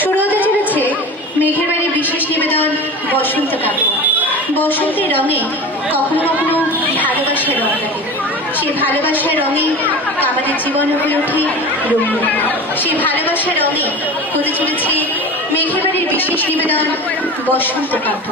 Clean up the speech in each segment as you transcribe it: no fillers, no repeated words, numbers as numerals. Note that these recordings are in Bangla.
শুরু হতে চলেছে মেঘের বাড়ির বিশেষ নিবেদন বসন্ত কাব্য। বসন্তের রঙে কখনো কখনো ভালোবাসার রং লাগে, সেই ভালোবাসার রঙে আমাদের জীবন হয়ে ওঠে রঙিন। সেই ভালোবাসার রঙে হতে চলেছে মেঘের বাড়ির বিশেষ নিবেদন বসন্ত কাব্য।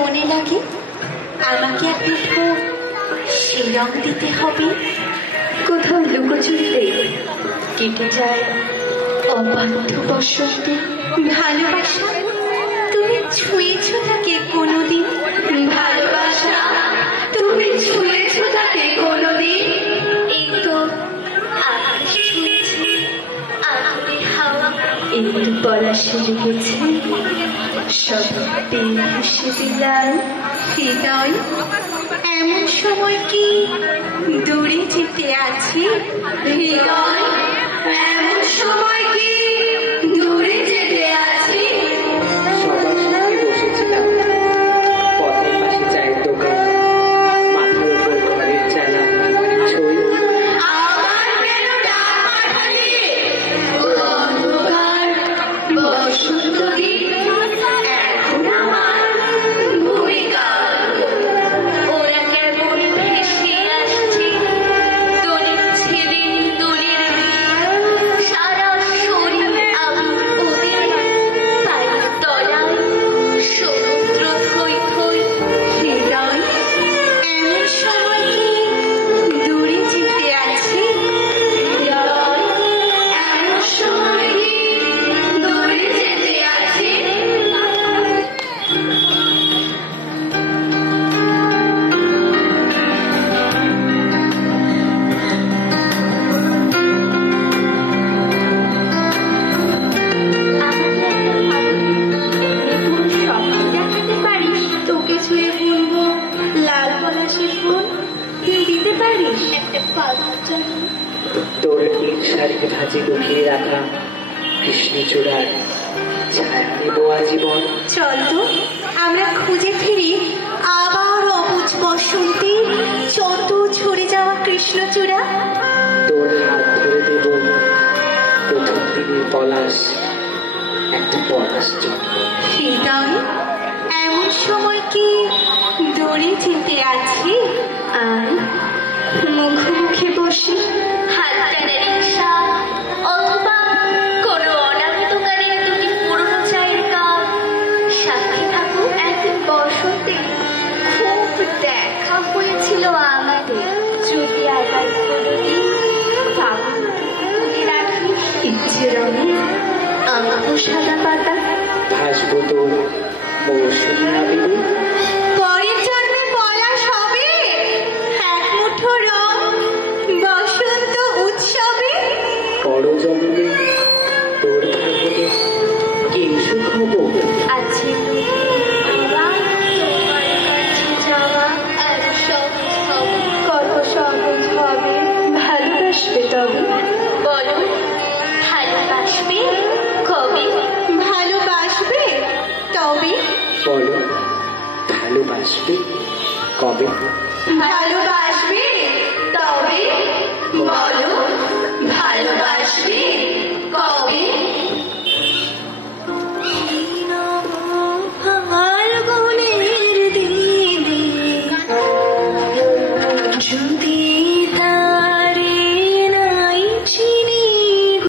মনে লাগে আমাকে এক মুঠো সেই রং দিতে হবে। কোথাও লুকোচুরিতে কেটে যায় অবাধ্য বসন্তে ভালোবাসা। তুমি ছুঁয়েছ তাকে কোনোদিন? ভালোবাসা তুমি ছুঁয়েছ তাকে কোনোদিন? এই তো আকাশ ছুঁয়েছে, আগুনের হাওয়া একটু পলাশে লেগেছে, সব ভেসে দিলাম হৃদয়। এমন সময় কি দূরে যেতে আছে হৃদয়? এমন সময় কি দূরে যেতে আছে? সবার সাথে বসেছিলাম পথের পাশে চায়ের দোকান, মাথার উপর ঘরের চালা ছই। আবার কেন ডাক পাঠালে ও অন্ধকার বসন্ত দিন? তোর নীল শাড়ির ভাঁজে লুকিয়ে রাখা কৃষ্ণচূড়ার ছায়া নেব আজীবন। চল তো আমরা খুঁজে ফিরি আবার অবুঝ বসন্তে যত ঝরে যাওয়া কৃষ্ণচূড়া। তোর হাত ধরে দেব প্রথম দিনের পলাশ, একটা পলাশ জন্ম। হৃদয় এমন সময় কি দড়ি যেতে আছে? আর মুখোমুখি বসে হাতটানা রিক্সা অথবা কোনো অনাগতকারীর দুটি পুরনো চায়ের কাপ সাথে থাকুক একদিন বসন্তে খুব দেখা হয়েছিল আমাদের। যদি আগাই কোনোদিন রাখিস ইচ্ছে রঙে আমাকে সাদা পাতা ভাসবো তোর মৌসুমী আবিরে। পরের জন্মে পলাশ হবে এক মুঠো রং বসন্ত উৎসবে। বড় জন্মে তোর ভাগ্যে কি সুখ হবো। আছে তোমার কাছে যাওয়া আর সহজ হবে, কত সহজ হবে। ভালোবাসবে তবে বলো, ভালোবাসবে কবে? ভালোবাসবে তবে বলো, ভালোবাসবে কবে? ভালোবাসবে